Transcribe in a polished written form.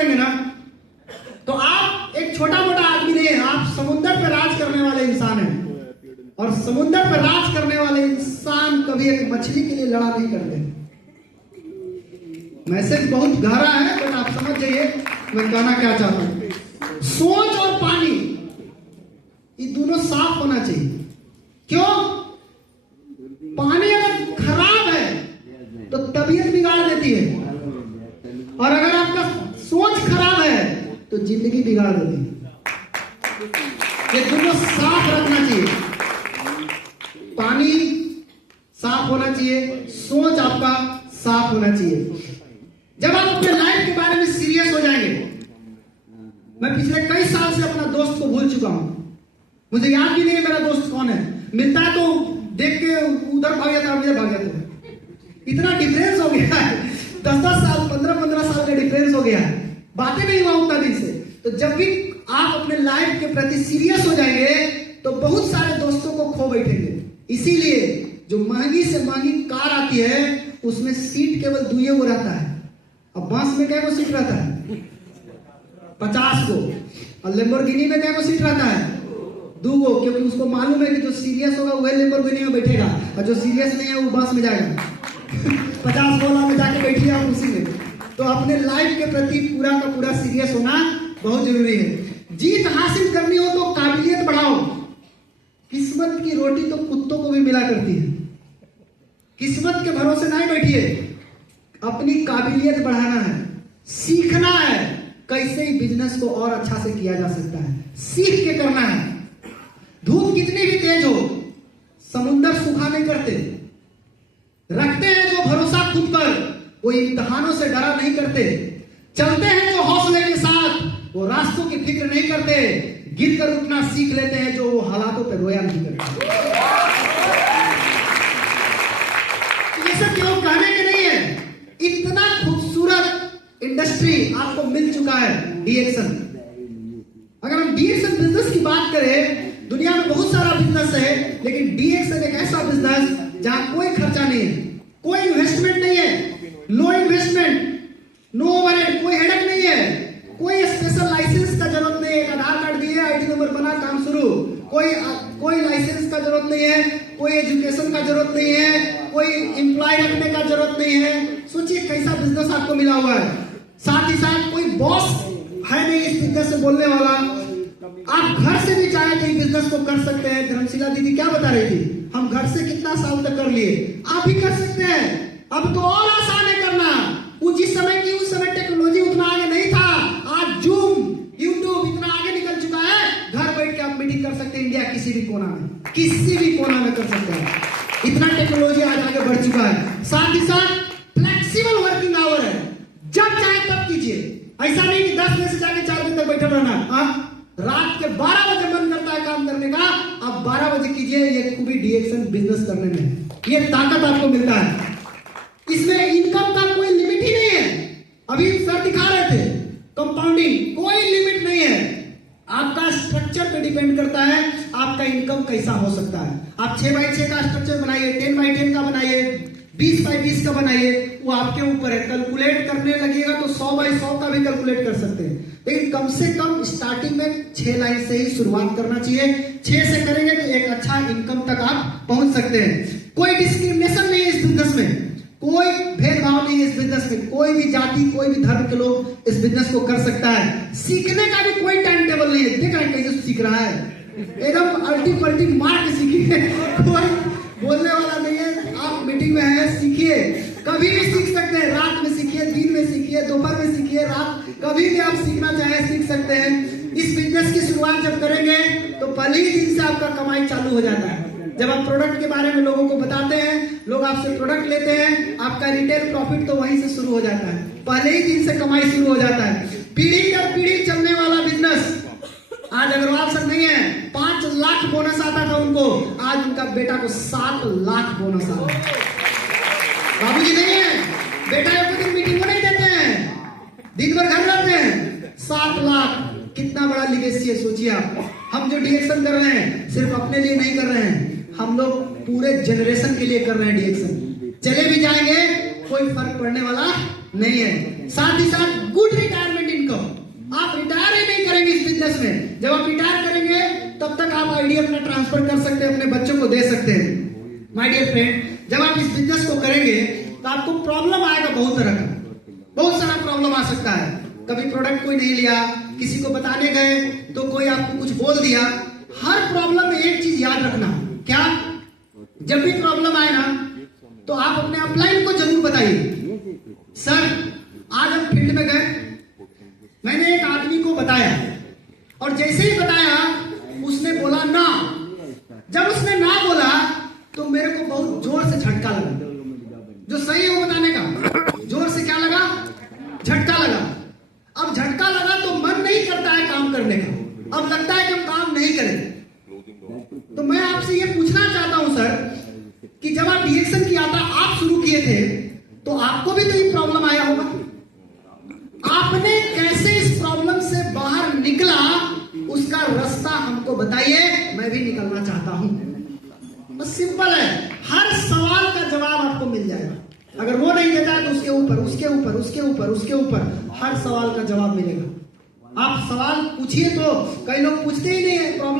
करेंगे ना तो आप एक छोटा मोटा आदमी नहीं है, आप समुद्र पर राज करने वाले इंसान हैं। और समुद्र पर राज करने वाले इंसान कभी एक मछली के लिए लड़ा नहीं करते। मैसेज बहुत गहरा है, बट आप समझ जाइए मैं कहना क्या चाहता हूं। सोच और पानी ये दोनों साफ होना चाहिए। क्यों? पानी अगर खराब है तो तबीयत बिगाड़ देती है, और अगर आपका सोच खराब है तो जिंदगी बिगाड़ देती है। ये दोनों साफ रखना चाहिए। पानी साफ होना चाहिए, सोच आपका साफ होना चाहिए। जब आप अपने लाइफ के बारे में सीरियस हो जाएंगे, मैं पिछले कई साल से अपना दोस्त को भूल चुका हूं, मुझे याद भी नहीं है मेरा दोस्त कौन है। मिलता है तो देख के उधर भाग जाता है, मुझे भाग जाता है। इतना डिफरेंस हो गया है, 10-10 साल 15-15 साल का डिफरेंस हो गया है, बातें नहीं हुआ उतना दिन से। तो जब भी आप अपने लाइफ के प्रति सीरियस हो जाएंगे तो बहुत सारे दोस्तों को खो बैठेंगे। इसीलिए जो महंगी से महंगी कार आती है उसमें सीट केवल 2 गो रहता है। अब बस में क्या को सीट रहता है? 50 को। और लेम्बोर्गिनी में क्या को सीट रहता है? 2 गो, क्योंकि उसको मालूम है कि जो सीरियस होगा वह लेम्बोर्गिनी में बैठेगा और जो सीरियस नहीं है वो बस में जाएगा। 50 वाला में जाके बैठिए आप उसी में। तो अपने लाइफ के प्रति पूरा का पूरा सीरियस होना बहुत जरूरी है। जीत हासिल करनी हो तो काबिलियत बढ़ाओ। किस्मत की रोटी तो कुत्तों को भी मिला करती है। किस्मत के भरोसे नहीं बैठिए, अपनी काबिलियत बढ़ाना है, सीखना है कैसे ही बिजनेस को और अच्छा से किया जा सकता है, सीख के करना है। धूप कितनी भी तेज हो, समुद्र सूखा नहीं करते। रखते हैं जो भरोसा खुद पर, वो इम्तिहानों से डरा नहीं करते। चलते हैं जो हौसले के साथ, वो रास्तों की फिक्र नहीं करते। गिर कर उठना सीख लेते हैं जो वो हालातों पर रोया नहीं करते। ये सब क्यों कहने के नहीं है। इतना खूबसूरत इंडस्ट्री आपको मिल चुका है डीएक्सन। अगर हम डीएक्सन बिजनेस की बात करें, दुनिया में बहुत सारा बिजनेस है, लेकिन डीएक्सन एक ऐसा बिजनेस जहां कोई खर्चा नहीं है, कोई इन्वेस्टमेंट नहीं है, लो इन्वेस्टमेंट, नो ओवरहेड, कोई हेडेक नहीं है, कोई स्पेशल लाइसेंस का जरूरत नहीं है। एक आधार कार्ड दिए, आईडी नंबर बना, काम शुरू। कोई लाइसेंस का जरूरत नहीं है, कोई एजुकेशन का जरूरत नहीं है, कोई एम्प्लॉय रखने का जरूरत नहीं है। सोचिए कैसा बिजनेस आपको मिला हुआ है। साथ ही साथ कोई बॉस है नहीं इस बिजनेस से बोलने वाला। आप घर से भी चाहे तो इस बिजनेस को कर सकते हैं। धर्मशिला दीदी क्या बता रही थी, हम घर से कितना साल तक कर लिए, आप भी कर सकते हैं। अब तो और आसान है करना। जिस समय की उस समय टेक्नोलॉजी उतना आगे नहीं था, आज जूम, यूट्यूब इतना आगे निकल चुका है। घर बैठ के आप मीटिंग कर सकते हैं, इंडिया किसी भी कोना में, किसी भी कोना में कर सकते हैं। इतना टेक्नोलॉजी आज आगे बढ़ चुका है। साथ ही साथ फ्लेक्सिबल वर्किंग आवर है, जब चाहे तब कीजिए। ऐसा नहीं कि 10 बजे से जाके 4 बजे तक बैठे रहना। रात के 12 बजे मन करता है काम करने का, आप 12 बजे कीजिए। ये खूबी डीएक्सन बिजनेस करने में, ये ताकत आपको मिलता है। इसमें इनकम का कोई लिमिट ही नहीं है। अभी सर दिखा रहे थे कंपाउंडिंग, कोई लिमिट नहीं है। आपका स्ट्रक्चर पे डिपेंड करता है आपका इनकम कैसा हो सकता है। आप 6x6 का स्ट्रक्चर बनाइए, 10x10 का बनाइए, 20x20 का बनाइए, वो आपके ऊपर है। कैलकुलेट करने लगेगा तो 100x100 का भी कैलकुलेट कर सकते हैं, लेकिन कम से कम स्टार्टिंग में 6 लाइन से ही शुरुआत करना चाहिए। 6 से करेंगे तो एक अच्छा इनकम तक आप पहुंच सकते हैं। कोई डिस्क्रिमिनेशन नहीं है इस बिजनेस में, कोई भेदभाव नहीं है इस बिजनेस में। कोई भी जाति, कोई भी धर्म के लोग इस बिजनेस को कर सकता है। सीखने का भी कोई टाइम टेबल नहीं है। देख रहे हैं कैसे सीख रहा है, एकदम अल्टी पल्टी मार के सीखिए, कोई बोलने वाला नहीं है। आप मीटिंग में है, सीखिए, कभी भी सीख सकते हैं। रात में सीखिए, दिन में सीखिए, दोपहर में सीखिए, रात, कभी भी आप सीखना चाहे सीख सकते हैं। इस बिजनेस की शुरुआत जब करेंगे तो पहले ही दिन से आपका कमाई चालू हो जाता है। जब आप प्रोडक्ट के बारे में लोगों को बताते हैं, लोग आपसे प्रोडक्ट लेते हैं, आपका रिटेल प्रॉफिट तो वहीं से शुरू हो जाता है। पहले ही दिन से कमाई शुरू हो जाता है। पीढ़ी दर पीढ़ी चलने वाला बिजनेस। आज अग्रवाल सर नहीं है, 5 लाख बोनस आता था उनको, आज उनका बेटा को 7 लाख बोनस आता है। बाबूजी नहीं है, बेटा एक दिन मीटिंग को नहीं देते हैं, दिन भर घर रहते हैं। 7 लाख कितना बड़ा लिगेसी है, सोचिए आप। हम जो डीएक्सन कर रहे हैं सिर्फ अपने लिए नहीं कर रहे हैं, हम लोग पूरे जनरेशन के लिए कर रहे हैं डीएक्सन। चले भी जाएंगे कोई फर्क पड़ने वाला नहीं है। साथ ही साथ गुड रिटायरमेंट इनकम, तक आप आइडिया अपना ट्रांसफर कर सकते हैं, अपने बच्चों को दे सकते हैं। माय डियर फ्रेंड, जब आप इस बिजनेस को करेंगे तो आपको प्रॉब्लम आएगा बहुत तरह का, बहुत सारा प्रॉब्लम आ सकता है। कभी प्रोडक्ट कोई नहीं लिया, किसी को बताने गए तो कोई आपको कुछ बोल दिया। हर प्रॉब्लम में एक चीज याद रखना, क्या? जब भी प्रॉब्लम आए ना तो आप अपने अपलाइन को जरूर बताइए। सर, आज हम फील्ड में गए, मैंने एक आदमी को बताया और जैसे ही बताया उसने बोला ना। जब उसने ना बोला तो मेरे को बहुत जोर से झटका लगा। जो सही है वो बताने का, जोर से क्या लगा? झटका लगा। अब झटका लगा तो मन नहीं करता है काम करने का, अब लगता है कि हम काम नहीं करें। तो मैं आपसे ये पूछना चाहता हूं सर कि जब आप डीएक्शन की यात्रा आप शुरू किए थे तो आपको भी तो ये प्रॉब्लम आया होगा। आपने कैसे इस प्रॉब्लम से बाहर निकला, उसका रास्ता हमको बताइए, मैं भी निकलना चाहता हूं। बस सिंपल है, हर सवाल का जवाब आपको मिल जाएगा। अगर वो नहीं देता है तो उसके ऊपर उसके ऊपर उसके ऊपर उसके ऊपर हर सवाल का जवाब मिलेगा। आप सवाल पूछिए, तो कई लोग पूछते ही नहीं है प्रॉब्लम